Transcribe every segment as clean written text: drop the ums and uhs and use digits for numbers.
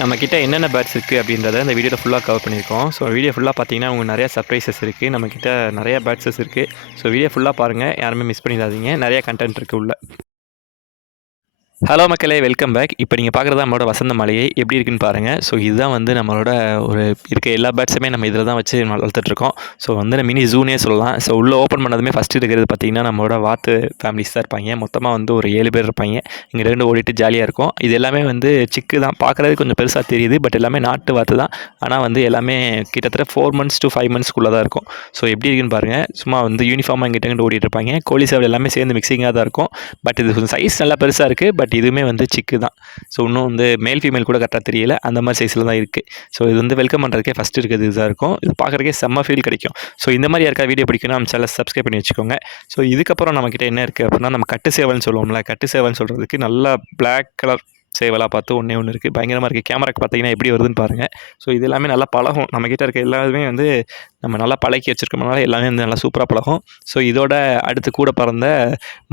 நம்மக்கிட்ட என்னென்ன பேர்ட்ஸ் இருக்குது அப்படின்றத இந்த வீடியோவில் ஃபுல்லாக கவர் பண்ணியிருக்கோம். ஸோ வீடியோ ஃபுல்லாக பார்த்தீங்கன்னா உங்களுக்கு நிறையா சர்ப்ரைசஸ் இருக்குது. நம்மக்கிட்ட நிறையா பேர்ட்ஸஸ் இருக்குது. ஸோ வீடியோ ஃபுல்லாக பாருங்கள், யாருமே மிஸ் பண்ணிடாதீங்க. நிறையா கண்டென்ட் இருக்குது உள்ள. ஹலோ மக்களே, வெல்கம் பேக். இப்போ நீங்கள் பார்க்குறது நம்மளோட வசந்த மாளிகை எப்படி இருக்குன்னு பாருங்கள். ஸோ இதுதான் வந்து நம்மளோட ஒரு இருக்க எல்லா பேர்ட்ஸுமே நம்ம இதில் தான் வச்சு வளர்த்துட்ருக்கோம். ஸோ வந்து மினி ஜூனே சொல்லலாம். ஸோ உள்ளே ஓப்பன் பண்ணதுமே ஃபஸ்ட்டு இருக்கிறது பார்த்திங்கன்னா நம்மளோட வாத்து ஃபேமிலிஸ் தான் இருப்பாங்க. மொத்தமாக வந்து ஒரு 7 பேர் இருப்பாங்க. இங்கே 2 ஓடிட்டு ஜாலியாக இருக்கும். இது எல்லாமே வந்து சிக்கு தான், பார்க்குறது கொஞ்சம் பெருசாக தெரியுது. பட் எல்லாமே நாட்டு வாத்து தான். ஆனால் வந்து எல்லாமே கிட்டத்தட்ட 4 months to 5 monthsக்குள்ளே தான் இருக்கும். ஸோ எப்படி இருக்குன்னு பாருங்கள். சும்மா வந்து யூனிஃபார்மாக இங்கிட்ட ஓடிட்டு இருப்பாங்க. கோழி சேவல் எல்லாமே சேர்ந்து மிக்சிங்காக தான் இருக்கும். பட் இது கொஞ்சம் சைஸ் நல்லா பெருசாக இருக்குது. பட் இதுவுமே வந்து சிக்கு தான். ஸோ இன்னும் வந்து மேல் ஃபீமேல் கூட கரெக்டாக தெரியல, அந்த மாதிரி சைஸில் தான் இருக்குது. ஸோ இது வந்து வெல்கம் பண்ணுறதுக்கே ஃபஸ்ட்டு இருக்கிறது இதுதான் இருக்கும். இது பார்க்குறதுக்கே செம்ம ஃபீல் கிடைக்கும். ஸோ இந்த மாதிரி யாருக்கா வீடியோ பிடிக்குன்னா நம்ம சேனலை சப்ஸ்கிரைப் பண்ணி வச்சுக்கோங்க. ஸோ இதுக்கப்புறம் நம்மக்கிட்ட என்ன இருக்குது அப்படின்னா, நம்ம கட்டு சேவல்னு சொல்லுவோம்ல, கட்டு சேவல்னு சொல்கிறதுக்கு நல்லா பிளாக் கலர் சேவலாக பார்த்து ஒன்றே ஒன்று இருக்குது. பயங்கரமாக இருக்குது. கேமராக்கு பார்த்தீங்கன்னா எப்படி வருதுன்னு பாருங்கள். ஸோ இது எல்லாமே நல்லா பழகும். நம்மக்கிட்ட இருக்க எல்லாருமே வந்து நம்ம நல்லா பழக்கி வச்சுருக்கோம்னால எல்லாமே வந்து நல்லா சூப்பராக பழகும். ஸோ இதோட அடுத்து கூட பறந்த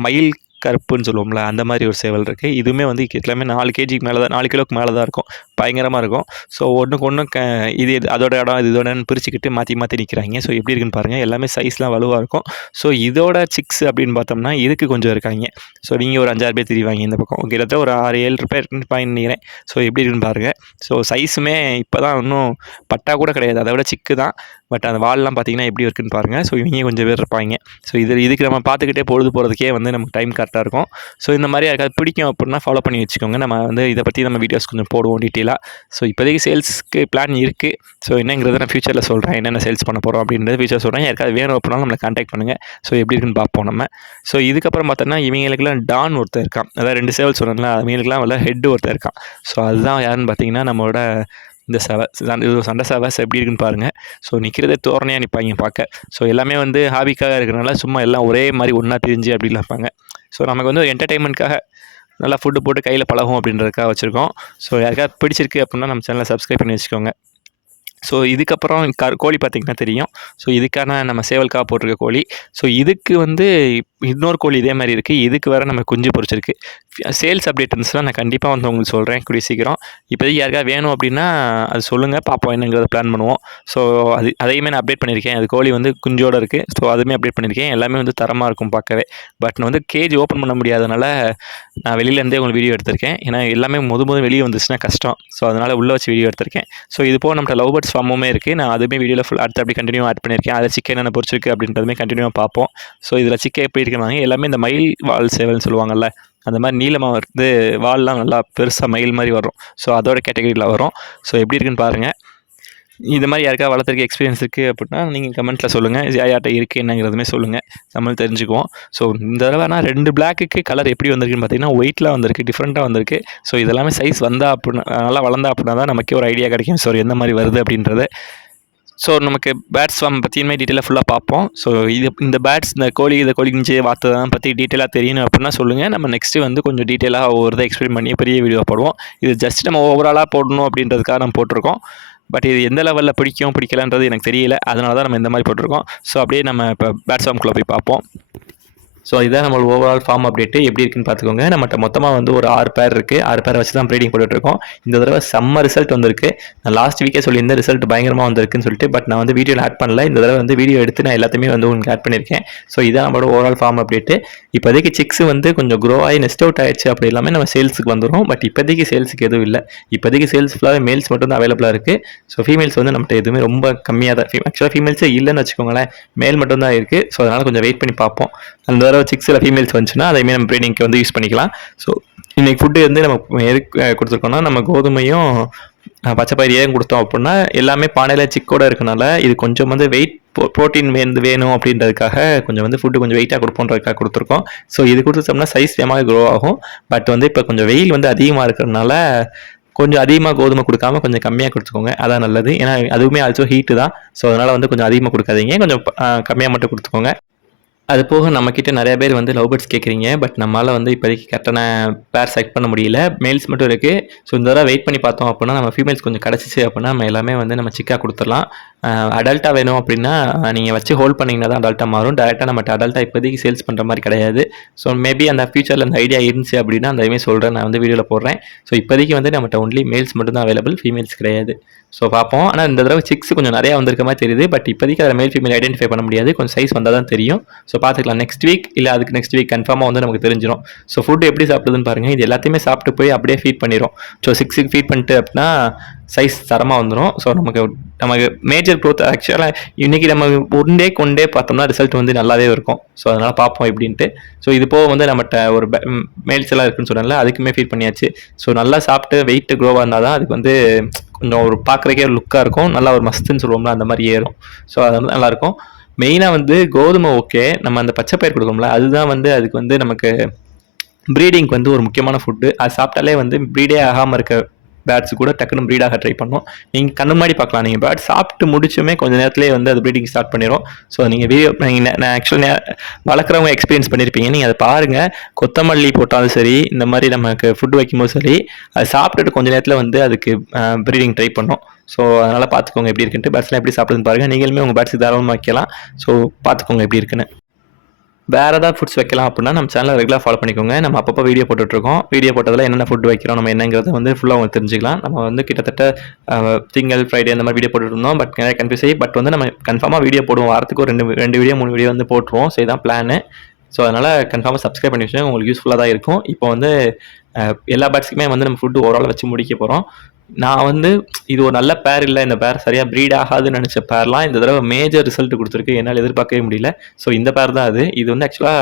மயில் கருப்புன்னு சொல்லுவோம்ல, அந்த மாதிரி ஒரு சேவல் இருக்குது. இதுவுமே வந்து எல்லாமே 4 kgக்கு மேலே தான், 4 கிலோக்கு மேலே தான் இருக்கும். பயங்கரமாக இருக்கும். ஸோ ஒன்றுக்கு ஒன்று இது அதோட இடம் இது இதோடன்னு பிரிச்சுக்கிட்டு மாற்றி மாற்றி நிற்கிறாங்க. ஸோ எப்படி இருக்குன்னு பாருங்கள். எல்லாமே சைஸ்லாம் வலுவாக இருக்கும். ஸோ இதோட சிக்ஸ் அப்படின்னு பார்த்தோம்னா இதுக்கு கொஞ்சம் இருக்காங்க. ஸோ நீங்கள் ஒரு 5-6 பேர் திரிவாங்க இந்த பக்கம். கிட்டத்தட்ட ஒரு 6-7 பேர் இருப்பாங்கன்னு நினைக்கிறேன். ஸோ எப்படி இருக்குன்னு பாருங்கள். ஸோ சைஸுமே இப்போ தான் இன்னும் பட்டா கூட கிடையாது, அதை விட சிக்கு தான். பட் அந்த வால்லாம் பார்த்தீங்கன்னா எப்படி இருக்குன்னு பாருங்கள். ஸோ இவங்க கொஞ்சம் பேர் இருப்பாங்க. ஸோ இதுக்கு நம்ம பார்த்துக்கிட்டே பொழுது போகிறதுக்கே வந்து நமக்கு டைம் கரெக்டாக இருக்கும். ஸோ இந்த மாதிரி யாருக்காவது பிடிக்கும் அப்படின்னா ஃபாலோ பண்ணி வச்சுக்கோங்க. நம்ம வந்து இதை பற்றி நம்ம வீடியோஸ் கொஞ்சம் போடுவோம் டீட்டெயிலாக. ஸோ இப்போதைக்கு சேல்ஸ்க்கு பிளான் இருக்குது. ஸோ என்னங்கிறத நான் ஃபியூச்சரில் சொல்கிறேன், என்னென்ன சேல்ஸ் பண்ண போகிறோம் அப்படின்றது ஃபியூச்சர் சொல்கிறேன். யாருக்காவது வேணும் அப்படின்னாலும் நம்மளை கான்டாக்ட் பண்ணுங்கள். ஸோ எப்படி இருக்குன்னு பார்ப்போம் நம்ம. ஸோ இதுக்கப்புறம் பார்த்தோன்னா இவங்களுக்குலாம் டான் ஒருத்தர் இருக்கான். அதாவது 2 சேவல் சொன்னேன்ல, அவங்களுக்குலாம் வந்து ஹெட் ஒருத்தர் இருக்கான். ஸோ அதுதான் யாருன்னு பார்த்தீங்கன்னா நம்மளோட இந்த சண்டை சேவஸ் எப்படி இருக்குன்னு பாருங்கள். ஸோ நிற்கிறதே தோரணையாக நிற்பாங்க பார்க்க. ஸோ எல்லாமே வந்து ஹாபிக்காக இருக்கிறனால சும்மா எல்லாம் ஒரே மாதிரி ஒன்றா திரிஞ்சு அப்படிலாம் இருப்பாங்க. ஸோ நமக்கு வந்து ஒரு என்டர்டெயின்மெண்ட்காக நல்லா ஃபுட்டு போட்டு கையில் பழகும் அப்படின்றதுக்காக வச்சுருக்கோம். ஸோ யாருக்காவது பிடிச்சிருக்கு அப்படின்னா நம்ம சேனலை சப்ஸ்கிரைப் பண்ணி வச்சுக்கோங்க. ஸோ இதுக்கப்புறம் கோழி பார்த்திங்கன்னா தெரியும். ஸோ இதுக்கான நம்ம சேவலுக்காக போட்டிருக்க கோழி. ஸோ இதுக்கு வந்து இன்னொரு கோழி இதே மாதிரி இருக்குது. இதுக்கு வேறு நம்ம குஞ்சு பொரிச்சிருக்கு. சேல்ஸ் அப்டேட் இருந்துச்சுன்னா நான் கண்டிப்பாக வந்து உங்களுக்கு சொல்கிறேன் கூடிய சீக்கிரம். இப்போதைக்கு யாருக்காவது வேணும் அப்படின்னா அது சொல்லுங்கள், பார்ப்போம் என்னங்கிறத பிளான் பண்ணுவோம். ஸோ அதையுமே நான் அப்டேட் பண்ணியிருக்கேன். அது கோழி வந்து குஞ்சோடு இருக்குது. ஸோ அதுவுமே அப்டேட் பண்ணியிருக்கேன். எல்லாமே வந்து தரமாக இருக்கும் பார்க்கவே. பட் நான் வந்து கேஜ் ஓப்பன் பண்ண முடியாதனால நான் வெளியிலேருந்தே உங்களுக்கு வீடியோ எடுத்திருக்கேன். ஏன்னா எல்லாமே வெளியே வந்துச்சுன்னா கஷ்டம். ஸோ அதனால் உள்ளே வச்சு வீடியோ எடுத்திருக்கேன். ஸோ இது போக நம்மகிட்ட லவ் பேர்ட்ஸ் ஃபார்முமே இருக்குது. நான் அதுவுமே வீடியோவில் அடுத்து அப்படி கண்டினியூ ஆட் பண்ணியிருக்கேன். அதில் சிக்கன் என்ன பொரிச்சிருக்கு அப்படின்றதுமே கண்டினியூவாக பார்ப்போம். ஸோ இதில் சிக்கன் எப்படி இருக்குன்னாங்க, எல்லாமே இந்த மயில் வால் சேவல்னு சொல்லுவாங்கள்ல, அந்த மாதிரி நீளமாக வந்து வால்லாம் நல்லா பெருசாக மயில் மாதிரி வரும். ஸோ அதோட கேட்டகரியில் வரும். ஸோ எப்படி இருக்குன்னு பாருங்கள். இது மாதிரி யாருக்கா வளர்த்துருக்க எக்ஸ்பீரியன்ஸ் இருக்குது அப்படின்னா நீங்கள் கமெண்ட்டில் சொல்லுங்கள். யார்கிட்ட இருக்குது என்னங்கிறதுமே சொல்லுங்கள், நம்மளும் தெரிஞ்சுக்குவோம். ஸோ இந்த தடவை ஆனால் 2 பிளாக்குக்கு கலர் எப்படி வந்திருக்குன்னு பார்த்தீங்கன்னா ஒயிட்டில் வந்திருக்கு, டிஃப்ரெண்ட்டாக வந்திருக்கு. ஸோ இதெல்லாமே சைஸ் வந்தால் அப்படின்னா நல்லா வளர்ந்தா அப்படின்னா தான் நமக்கே ஒரு ஐடியா கிடைக்கும். ஸோ எந்த மாதிரி வருது அப்படின்றது. ஸோ நமக்கு பேட்ஸ் ஃபார்ம் பற்றியுமே டீட்டெயிலாக ஃபுல்லாக பார்ப்போம். ஸோ இந்த பேட்ஸ் இந்த கோழி குஞ்சு வாத்ததான் பற்றி டீட்டெயிலாக தெரியணும் அப்படின்னா சொல்லுங்கள். நம்ம நெக்ஸ்ட்டு வந்து கொஞ்சம் டீட்டெயிலாக ஒவ்வொரு எக்ஸ்பிளைன் பண்ணி பெரிய வீடியோ போடுவோம். இது ஜஸ்ட் நம்ம ஓவராலாக போடணும் அப்படின்றதுக்காக நம்ம போட்டிருக்கோம். பட் இது எந்த லெவலில் பிடிக்கலான்றது எனக்கு தெரியல. அதனால தான் நம்ம இந்த மாதிரி போட்டிருக்கோம். ஸோ அப்படியே நம்ம இப்போ பேட்ஸ் ஃபார்ம்குள்ளே போய் பார்ப்போம். ஸோ இதான் நம்ம ஓவரால் ஃபார்ம் அப்டேட்டு எப்படி இருக்குன்னு பார்த்துக்கோங்க. நம்மகிட்ட மொத்தமாக வந்து ஒரு 6 பேர் இருக்குது. 6 பேரை வச்சு தான் ப்ரீடிங் போட்டுட்ருக்கோம். இந்த தடவை செம்ம ரிசல்ட் வந்திருக்கு. நான் லாஸ்ட் வீக்கே சொல்லியிருந்தேன் ரிசல்ட் பயங்கரமாக வந்திருக்குன்னு சொல்லிட்டு. பட் நான் வந்து வீடியோவில் ஆட் பண்ணல. இந்த தடவை வந்து வீடியோ எடுத்து நான் எல்லாத்தையுமே வந்து உங்களுக்கு ஆட் பண்ணியிருக்கேன். ஸோ இதான் நம்மளோட ஓவரால் ஃபார்ம் அப்டேட்டு. இப்போதைக்கு சிக்ஸ் வந்து கொஞ்சம் க்ரோ ஆகி நெஸ்ட் அவுட் ஆயிடுச்சு. அப்படி எல்லாமே நம்ம சேல்ஸுக்கு வந்துடும். பட் இப்போதைக்கு சேல்ஸுக்கு எதுவும் இல்லை. இப்போதைக்கு சேல்ஸ் ஃபுல்லாகவே மேல்ஸ் மட்டும் தான் அவைலபிளாக இருக்குது. ஸோ ஃபீமேல்ஸ் வந்து நம்மகிட்ட எதுவுமே ரொம்ப கம்மியாக தான். ஆக்சுவலாக ஃபீமேல்ஸே இல்லைன்னு வச்சுக்கோங்களேன், மேல் மட்டும் தான் இருக்குது. ஸோ அதனால் கொஞ்சம் வெயிட் பண்ணி பார்ப்போம். அந்த தடவை சிக்ஸில் ஃபீமேல்ஸ் வந்துச்சுன்னா அதையுமே நம்ம ப்ரீடிங்க்கு வந்து யூஸ் பண்ணிக்கலாம். ஸோ இன்றைக்கி ஃபுட்டு வந்து நம்ம எதுக்கு கொடுத்துருக்கோம்னா, நம்ம கோதுமையும் பச்சை பயிர் ஏன் கொடுத்தோம் அப்படின்னா எல்லாமே பானையில் சிக்கோடு இருக்கனால இது கொஞ்சம் வந்து வெயிட் ப்ரோட்டீன் வேணும் அப்படின்றதுக்காக கொஞ்சம் வந்து ஃபுட்டு கொஞ்சம் வெயிட்டாக கொடுப்போன்றதுக்காக கொடுத்துருக்கோம். ஸோ இது கொடுத்துட்டோம்னா சைஸ் வேகமாக க்ரோ ஆகும். பட் வந்து இப்போ கொஞ்சம் வெயில் வந்து அதிகமாக இருக்கிறதுனால கொஞ்சம் அதிகமாக கோதுமை கொடுக்காம கொஞ்சம் கம்மியாக கொடுத்துக்கோங்க, அதான் நல்லது. ஏன்னா அதுவுமே ஆல்சோ ஹீட்டு தான். ஸோ அதனால் வந்து கொஞ்சம் அதிகமாக கொடுக்காதீங்க, கொஞ்சம் கம்மியாக மட்டும் கொடுத்துக்கோங்க. அது போக நம்மக்கிட்ட நெறைய பேர் வந்து லவ் பேர்ட்ஸ் கேட்குறீங்க. பட் நம்மால வந்து இப்போதைக்கு கரெக்டான பேர் செலக்ட் பண்ண முடியல. மேல்ஸ் மட்டும் இருக்கு. ஸோ இந்த தடவ வெயிட் பண்ணி பார்த்தோம் அப்புட்னா, நம்ம ஃபீமேல்ஸ் கொஞ்சம் கிடச்சிச்சு அப்புட்னா, நம்ம எல்லாமே வந்து நம்ம சிக்கா குடுத்துறலாம். அடல்ட்டா வேணும் அப்டின்னா, நீங்க வச்சு ஹோல்ட் பண்ணீங்கன்னா தான் அடல்ட்டா மாறும். டைரக்ட்டா நம்மட்ட அடல்ட்டா இப்போதைக்கு சேல்ஸ் பண்ற மாரி கிடையாது. ஸோ மேபி அந்த ஃபியூச்சர்ல அந்த ஐடியா இருந்துச்சு அப்டின்னா, அந்த இதுவுமே சொல்றேன். நான் வந்து வீடியோல போடுறேன். ஸோ இப்போதைக்கு வந்து நம்மட்ட ஒன்லி மேல்ஸ் மட்டும் தான் அவைலபிள். ஃபீமேல்ஸ் கிடையாது. ஸோ பார்ப்போம். ஆனா இந்த தடவ சிக்ஸ் கொஞ்சம் நெறையா வந்திருக்க மாரி தெரியுது. பட் இப்போதைக்கு அதில மேல், ஃபீமேல் ஐடென்டிஃபை பண்ண முடியாது. கொஞ்சம் சைஸ் வந்தா தான் தெரியும். ஸோ பார்த்துக்கலாம். நெக்ஸ்ட் வீக் இல்ல அதுக்கு நெக்ஸ்ட் வீக் கன்ஃபார்மா வந்து நமக்கு தெரிஞ்சிரும். ஸோ ஃபுட் எப்படி சாப்பிடுதுன்னு பாருங்க. இது எல்லாத்தையுமே சாப்பிட்டு போய் அப்படியே ஃபீட் பண்ணிரும். ஸோ 6க்கு ஃபீட் பண்ணிட்டு அப்படின்னா சைஸ் தரமா வந்துரும். ஸோ நமக்கு நமக்கு மேஜர் குரோத் ஆக்சுவலா இன்னைக்கு நம்ம ஒன் டே பார்த்தோம்னா ரிசல்ட் வந்து நல்லாவே இருக்கும். ஸோ அதனால பார்ப்போம் எப்படின்ட்டு. ஸோ இது போக வந்து நம்மட்ட ஒரு மேல்ஸ் எல்லாம் இருக்குன்னு சொன்னேன்ல, அதுக்குமே ஃபீட் பண்ணியாச்சு. ஸோ நல்லா சாப்பிட்டு வெயிட் க்ரோவா இருந்தா தான் அதுக்கு வந்து கொஞ்சம் ஒரு பார்க்குறதுக்கே ஒரு லுக்கா இருக்கும். நல்லா ஒரு மஸ்துன்னு சொல்லுவோம்ல, அந்த மாரி ஏறும். ஸோ அது வந்து நல்லாயிருக்கும். மெயினா வந்து கோதுமை ஓகே. நம்ம அந்த பச்சை பயிர் குடுக்குறோம்ல, அதுதான் வந்து அதுக்கு வந்து நமக்கு ப்ரீடிங்க்கு வந்து ஒரு முக்கியமான ஃபுட்டு. அது சாப்பிட்டாலே வந்து ப்ரீடே ஆகாம இருக்க பேர்ட்ஸ் கூட டக்குனு ப்ரீட் ஆக ட்ரை பண்ணும். நீங்க கண்ணு முன்னாடி பார்க்கலாம். நீங்க பேர்ட் சாப்பிட்டு முடிச்சுமே கொஞ்ச நேரத்திலேயே வந்து அது ப்ரீடிங் ஸ்டார்ட் பண்ணிரும். ஸோ நீங்க வீடியோ நான் ஆக்சுவலா வளர்க்குறவங்க எக்ஸ்பீரியன்ஸ் பண்ணியிருப்பீங்க. நீங்க அத பாருங்க. கொத்தமல்லி போட்டாலும் சரி, இந்த மாரி நமக்கு ஃபுட் வைக்கும்போது சரி, அது சாப்பிட்டுட்டு கொஞ்ச நேரத்தில வந்து அதுக்கு ப்ரீடிங் ட்ரை பண்ணும். ஸோ அதனால பார்த்துக்கோங்க எப்படி இருக்குன்ட்டு. பேர்ட்ஸ்லாம் எப்படி சாப்பிடுதுன்னு பாருங்க. நீங்களுமே உங்க பேர்ட்ஸ்க்கு தாராளமா வைக்கலாம். ஸோ பார்த்துக்கோங்க எப்படி இருக்குன்னு. வேற ஏதாவது ஃபுட்ஸ் வைக்கலாம் அப்படின்னா நம்ம சேனலை ரெகுலராக ஃபாலோ பண்ணிக்கோங்க. நம்ம அப்பப்போ வீடியோ போட்டுட்ருக்கோம். வீடியோ போட்டதில் என்னென்ன ஃபுட் வைக்கிறோம், நம்ம என்னங்கிறத வந்து ஃபுல்லாக உங்களுக்கு தெரிஞ்சுக்கலாம். நம்ம வந்து கிட்டத்தட்ட திங்கள், ஃப்ரைடே அந்த மாதிரி வீடியோ போட்டுட்ருந்தோம். பட் நிறைய கன்ஃபியூஸ் ஆகி பட் வந்து நம்ம கன்ஃபார்மாக வீடியோ போடுவோம். வாரத்துக்கு ஒரு 2 வீடியோ 3 வீடியோ வந்து போட்டுருவோம். ஸோ இதான் பிளானு. ஸோ அதனால் கன்ஃபார்மாக சப்ஸ்கிரைப் பண்ணி வச்சுக்கோங்க. உங்களுக்கு யூஸ்ஃபுல்லாக தான் இருக்கும். இப்போ வந்து எல்லா பேர்ட்ஸ்க்குமே வந்து நம்ம ஃபுட்டு ஓவரால் வச்சு முடிக்க போகிறோம். நான் வந்து இது ஒரு நல்ல பேர் இல்ல. இந்த பேர் சரியா ப்ரீட் ஆகாதுன்னு நெனச்ச பேர்லாம் இந்த தடவ மேஜர் ரிசல்ட் குடுத்துருக்கு. என்னால எதிர்பார்க்கவே முடியல. ஸோ இந்த பேர் தான் அது. இது வந்து ஆக்சுவலா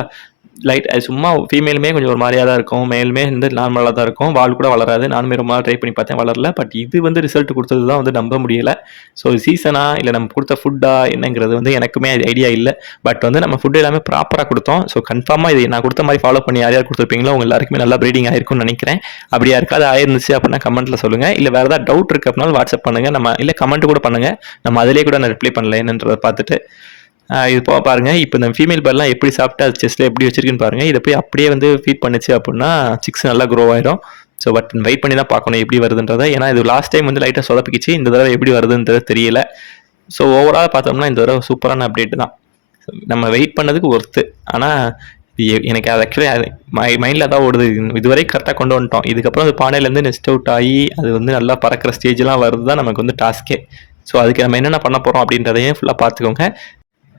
லைட் அது சும்மா ஃபீமேலுமே கொஞ்சம் ஒரு மாரியா தான் இருக்கும். மேலுமே வந்து நார்மலா தான் இருக்கும். வால் கூட வளராது. நானுமே ரொம்ப நாள் ட்ரை பண்ணி பார்த்தேன், வளரல. பட் இது வந்து ரிசல்ட் குடுத்தது தான் வந்து நம்ப முடியல. ஸோ சீசனா இல்ல நம்ம குடுத்த ஃபுட்டா என்னங்கிறது வந்து எனக்குமே ஐடியா இல்ல. பட் வந்து நம்ம ஃபுட் எல்லாமே ப்ராப்பரா குடுத்தோம். ஸோ கன்ஃபார்மா இது நான் குடுத்த மாரி ஃபாலோ பண்ணி யார் யார் குடுத்துருப்பீங்களோ அவங்க எல்லாருக்குமே நல்லா ப்ரீடிங் ஆயிருக்கும்னு நெனைக்கிறேன். அப்படி யாருக்காவது ஆயிருந்துச்சு அப்படின்னா கமெண்ட்ல சொல்லுங்க. இல்ல வேற ஏதாவது டவுட் இருக்கு அப்படின்னாலும் வாட்ஸ்அப் பண்ணுங்க. நம்ம இல்ல கமெண்ட் கூட பண்ணுங்க. நம்ம அதிலேயே கூட நான் ரிப்ளை பண்ணல என்னன்றத பார்த்துட்டு. இது போக பாருங்க. இப்போ இந்த ஃபீமேல் பேர்ட்லாம் எப்படி சாப்பிட்டு அது செஸ்ட்ல எப்படி வச்சிருக்குன்னு பாருங்க. இத போய் அப்படியே வந்து ஃபீட் பண்ணுச்சு அப்படின்னா சிக்ஸ் நல்லா க்ரோ ஆயிரும். ஸோ பட் வெயிட் பண்ணி தான் பார்க்கணும் எப்படி வருதுன்றத. ஏன்னா இது லாஸ்ட் டைம் வந்து லைட்டா சொதப்பிக்கிச்சு. இந்த தடவ எப்படி வருதுன்றது தெரியல. ஸோ ஓவரால் பார்த்தோம்னா இந்த தடவ சூப்பரான அப்டேட் தான். நம்ம வெயிட் பண்ணதுக்கு ஒர்த்து. ஆனா எனக்கு அது ஆக்சுவலி அது மைண்டில் அதான் ஓடுது. இதுவரை கரெக்டாக கொண்டு வந்துட்டோம். இதுக்கப்புறம் அது பானையிலேருந்து நெஸ்ட் அவுட் ஆகி அது வந்து நல்லா பறக்கிற ஸ்டேஜ்லாம் வருது தான் நமக்கு வந்து டாஸ்க்கே. ஸோ அதுக்கு நம்ம என்னென்ன பண்ண போகிறோம் அப்படின்றதையும் ஃபுல்லாக பார்த்துக்கோங்க.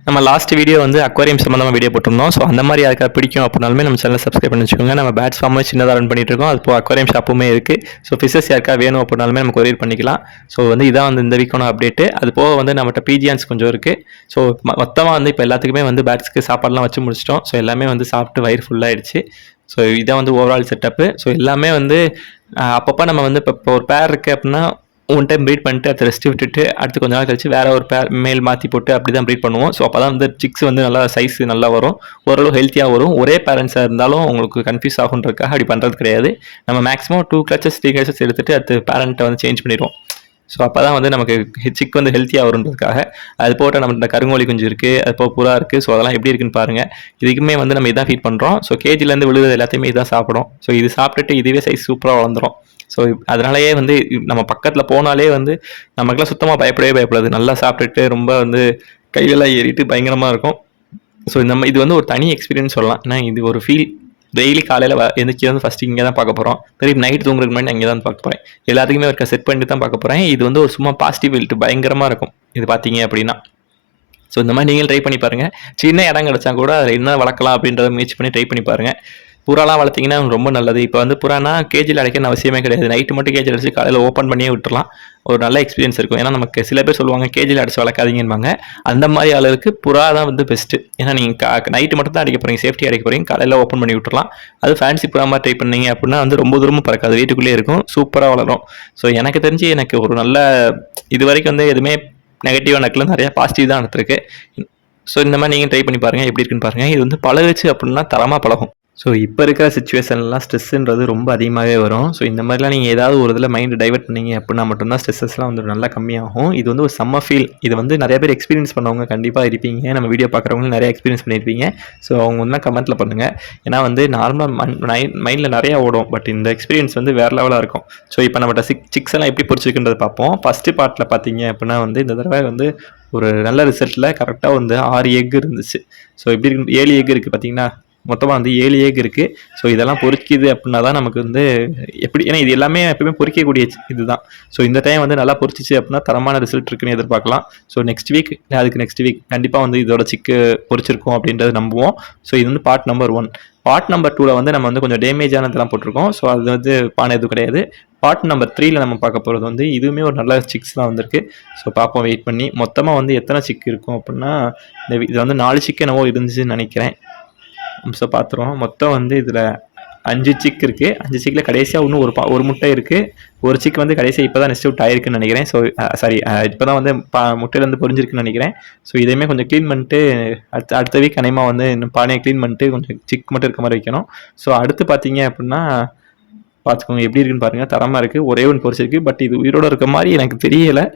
நம்ம லாஸ்ட் வீடியோ வந்து அக்வாரியம் சம்மந்தமாக வீடியோ போட்டிருந்தோம். ஸோ அந்த மாதிரி யாருக்காவது பிடிக்கும் அப்படின்னாலுமே நம்ம சேனலை சப்ஸ்கிரைப் பண்ணி வச்சுக்கோங்க. நம்ம பேட்ஸ் ஃபார்மே சின்னதாக ரன் பண்ணிட்டு இருக்கோம். அது போக அக்வாரியம் ஷாப்புமே இருக்குது. ஸோ ஃபிஷஸ் யாருக்காவது வேணும் அப்படின்னாலுமே நம்ம கொரியர் பண்ணிக்கலாம். ஸோ வந்து இதான் வந்து இந்த வீக்கான அப்டேட்டு. அது போக வந்து நம்மகிட்ட பிஜியான்ஸ் கொஞ்சம் இருக்குது. ஸோ மொத்தமாக வந்து இப்போ எல்லாத்துக்குமே வந்து பேட்ஸ்க்கு சாப்பாடுலாம் வச்சு முடிச்சிட்டோம். ஸோ எல்லாமே வந்து சாப்பிட்டு வயிறு ஃபுல்லாகிடுச்சு. ஸோ இதான் வந்து ஓவரால் செட்டப்பு. ஸோ எல்லாமே வந்து அப்பப்போ நம்ம வந்து இப்போ ஒரு பேர் இருக்குது அப்படின்னா ஒன் டைம் ப்ரீட் பண்ணிட்டு அதை ரெஸ்ட் விட்டுட்டு அடுத்து கொஞ்ச நாள் கழிச்சு வேற ஒரு பேர் மேல் மாற்றி போட்டு அப்படி தான் ப்ரீட் பண்ணுவோம். ஸோ அப்போ தான் வந்து சிக்ஸ் வந்து நல்லா சைஸ் நல்லா வரும். ஓரளவு ஹெல்த்தியாக வரும். ஒரே பேரண்ட்ஸாக இருந்தாலும் உங்களுக்கு கன்ஃபியூஸ் ஆகுன்றதுக்காக அப்படி பண்ணுறது கிடையாது. நம்ம மேக்ஸிமம் 2 கிளச்சஸ் 3 கிளச்சஸ் எடுத்துட்டு அடுத்து பேரண்ட்டை வந்து சேஞ்ச் பண்ணிடுவோம். ஸோ அப்போ தான் வந்து நமக்கு சிக் வந்து ஹெல்த்தியாக வருன்றதுக்காக. அது போட்டு நம்ம இந்த கருங்கோழி குஞ்சு இருக்குது, அது போக புறா இருக்குது. ஸோ அதெல்லாம் எப்படி இருக்குன்னு பாருங்கள். இதுக்குமே வந்து நம்ம இதான் ஃபீட் பண்ணுறோம். ஸோ கேஜிலேருந்து விழுது எல்லாத்தையுமே இதான் சாப்பிடும். ஸோ இது சாப்பிட்டுட்டு இதுவே சைஸ் சூப்பராக வளர்ந்துடும். ஸோ அதனாலேயே வந்து நம்ம பக்கத்தில் போனாலே வந்து நமக்குலாம் சுத்தமாக பயப்படவே பயப்படாது. நல்லா சாப்பிட்டுட்டு ரொம்ப வந்து கையெல்லாம் ஏறிட்டு பயங்கரமாக இருக்கும். ஸோ இது வந்து ஒரு தனி எக்ஸ்பீரியன்ஸ் சொல்லலாம். ஏன்னா இது ஒரு ஃபீல். டெய்லி காலையில் எந்திரிச்சு வந்து ஃபஸ்ட்டு இங்கே தான் பார்க்க போகிறோம். திரும்பி நைட் தூங்குறதுக்கு முன்னாடி இங்கே தான் பார்க்க போகிறேன். எல்லாத்துக்குமே ஒரு செட் பண்ணிட்டு தான் பார்க்க போகிறேன். இது வந்து ஒரு சும்மா பாசிட்டிவ் ஹெல்த் பயங்கரமாக இருக்கும் இது பார்த்தீங்க அப்படின்னா. ஸோ இந்த மாதிரி நீங்கள் ட்ரை பண்ணி பாருங்கள். சின்ன இடம் கிடச்சா கூட அதில் என்ன வளர்க்கலாம் அப்படின்றத முயற்சி பண்ணி ட்ரை பண்ணி பாருங்கள். புறாலாம் வளர்த்திங்கன்னா ரொம்ப நல்லது. இப்போ வந்து புறானா கேஜில் அடைக்கணும் அவசியமே கிடையாது. நைட்டு மட்டும் கேஜில் அடைச்சி காலையில் ஓப்பன் பண்ணியே விட்டுறலாம். ஒரு நல்ல எக்ஸ்பீரியன்ஸ் இருக்கும். ஏன்னா நமக்கு சில பேர் சொல்லுவாங்க கேஜில் அடைச்சி வளர்க்காதீங்கன்பாங்க. அந்த மாதிரி ஆளுக்கு புறா தான் வந்து பெஸ்ட்டு. ஏன்னா நீங்கள் நைட்டு மட்டும் தான் அடைக்க போகிறீங்க, சேஃப்டி அடைக்க போகிறீங்க. காலையில் ஓப்பன் பண்ணி விட்டுறலாம். அது ஃபேன்சி புறா மாதிரி ட்ரை பண்ணீங்க அப்படின்னா வந்து ரொம்ப தூரமும் பறக்காது, வீட்டுக்குள்ளேயே இருக்கும், சூப்பராக வளரும். ஸோ எனக்கு தெரிஞ்சு எனக்கு ஒரு நல்ல இது வரைக்கும் வந்து எதுவுமே நெகட்டிவாக நடக்கல, நிறையா பாசிட்டிவ் தான் நடந்திருக்கு. ஸோ இந்த மாதிரி நீங்கள் ட்ரை பண்ணி பாருங்கள் எப்படி இருக்குன்னு பாருங்கள். இது வந்து பழகுச்சு அப்படின்னா தரமாக பழகும். ஸோ இப்போ இருக்கிற சிச்சுவேஷன்லாம் ஸ்ட்ரெஸ்ஸுன்றது ரொம்ப அதிகமாகவே வரும். ஸோ இந்த மாதிரிலாம் நீங்கள் ஏதாவது ஒரு இதில் மைண்ட் டைவர்ட் பண்ணீங்க அப்படின்னா மட்டும் தான் ஸ்ட்ரெஸஸ்லாம் வந்து நல்லா கம்மியாகும். இது வந்து ஒரு செம்ம ஃபீல். இது வந்து நிறைய பேர் எக்ஸ்பீரியன்ஸ் பண்ணவங்க கண்டிப்பாக இருப்பீங்க. நம்ம வீடியோ பார்க்குறவங்களும் நிறைய எக்ஸ்பீரியன்ஸ் பண்ணியிருப்பீங்க. ஸோ அவங்க வந்து கமெண்ட்டில் பண்ணுங்கள். ஏன்னா வந்து நார்மலாக மைண்டில் நிறையா ஓடும். பட் இந்த எக்ஸ்பீரியன்ஸ் வந்து வேறு லெவலாக இருக்கும். ஸோ இப்போ நம்மகிட்ட சிக்ஸ் எல்லாம் எப்படி பொரிச்சிருக்குன்றதை பார்ப்போம். ஃபஸ்ட்டு பார்ட்டில் பார்த்தீங்க அப்படின்னா வந்து இந்த தடவை வந்து ஒரு நல்ல ரிசல்ட்டில் கரெக்டாக வந்து 6 எக் இருந்துச்சு. ஸோ எப்படி இருக்கு 7 எக் இருக்குது பார்த்தீங்கன்னா, மொத்தமாக வந்து 7 ஏக் இருக்குது. ஸோ இதெல்லாம் பொரிக்குது அப்படின்னா தான் நமக்கு வந்து எப்படி, ஏன்னா இது எல்லாமே எப்பவுமே பொரிக்கக்கூடிய இதுதான். ஸோ இந்த டைம் வந்து நல்லா பொரிச்சிச்சு அப்படின்னா தரமான ரிசல்ட் இருக்குன்னு எதிர்பார்க்கலாம். ஸோ நெக்ஸ்ட் வீக் அதுக்கு நெக்ஸ்ட் வீக் கண்டிப்பாக வந்து இதோட சிக்கு பொரிச்சிருக்கோம் அப்படின்றது நம்புவோம். ஸோ இது வந்து பார்ட் நம்பர் 1. பார்ட் நம்பர் 2ல வந்து நம்ம வந்து கொஞ்சம் டேமேஜ் ஆனதெல்லாம் போட்டிருக்கோம். ஸோ அது வந்து பானை எதுவும் கிடையாது. பார்ட் நம்பர் 3ல நம்ம பார்க்க போகிறது வந்து இதுவுமே ஒரு நல்ல சிக்ஸ் தான் வந்திருக்கு. ஸோ பார்ப்போம் வெயிட் பண்ணி. மொத்தமாக வந்து எத்தனை சிக்கு இருக்கும் அப்படின்னா, இது வந்து 4 சிக்கு என்னவோ இருந்துச்சுன்னு நினைக்கிறேன். ஸோ பார்த்துருவோம். மொத்தம் வந்து இதில் 5 சிக் இருக்குது. 5 சிக்கில் கடைசியாக இன்னும் ஒரு முட்டை இருக்குது. ஒரு சிக் வந்து கடைசியாக இப்போ தான் நெஸ்ட் அவுட் ஆயிருக்குன்னு நினைக்கிறேன். ஸோ சாரி, இப்போ தான் வந்து முட்டையிலேருந்து பொரிஞ்சிருக்குன்னு நினைக்கிறேன். ஸோ இதையுமே கொஞ்சம் க்ளீன் பண்ணிட்டு அடுத்த வீக் அநேகமாக வந்து இன்னும் பானையை க்ளீன் பண்ணிட்டு கொஞ்சம் சிக் மட்டும் இருக்க மாதிரி வைக்கணும். ஸோ அடுத்து பார்த்தீங்க அப்படின்னா பார்த்துக்கோங்க எப்படி இருக்குன்னு பாருங்கள். தரமாக இருக்குது. ஒரே ஒன்று பொரிச்சிருக்கு. பட் இது உயிரோடு இருக்க மாதிரி எனக்கு தெரியலை.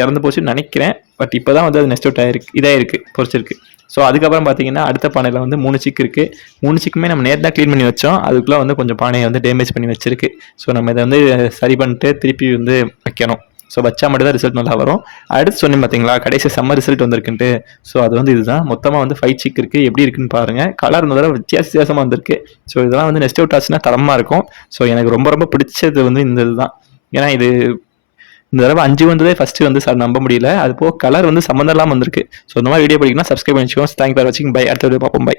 இறந்து போச்சுன்னு நினைக்கிறேன். பட் இப்போ தான் வந்து அது நெஸ்ட் அவுட் இதாகிருக்கு, பொரிச்சிருக்கு. ஸோ அதுக்கப்புறம் பார்த்தீங்கன்னா அடுத்த பானையில் வந்து 3 சிக் இருக்குது. 3 சிக்குமே நம்ம நேற்று தான் க்ளீன் பண்ணி வச்சோம். அதுக்குள்ளே வந்து கொஞ்சம் பானையை வந்து டேமேஜ் பண்ணி வச்சிருக்கு. ஸோ நம்ம இதை வந்து சரி பண்ணிட்டு திருப்பி வந்து வைக்கணும். ஸோ வச்சா மட்டும் தான் ரிசல்ட் நல்லா வரும். அடுத்து சொன்னேன் பார்த்தீங்களா கடைசி செம்ம ரிசல்ட் வந்திருக்குன்ட்டு. ஸோ அது வந்து இதுதான். மொத்தமாக வந்து 5 சிக் இருக்குது. எப்படி இருக்குன்னு பாருங்கள். கலர் இந்த தடவை வித்தியாசமாக வந்திருக்கு. ஸோ இதெல்லாம் வந்து நெஸ்ட் அவுட் ஆச்சுன்னா தரமாக இருக்கும். ஸோ எனக்கு ரொம்ப ரொம்ப பிடிச்சது வந்து இந்த இதுதான். ஏன்னா இது இந்த தடவை 5 வந்ததே ஃபஸ்ட்டு வந்து சார் நம்ப முடியல. அது போக கலர் வந்து சம்மந்தம் இல்லாமல் வந்திருக்கு. ஸோ இந்த மாதிரி வீடியோ பிடிக்குன்னா சப்ஸ்கிரைப் பண்ணிக்கோங்க. தேங்க் ஃபார் வாட்சிங். பை. அடுத்த வீடியோ பார்ப்போம். பை.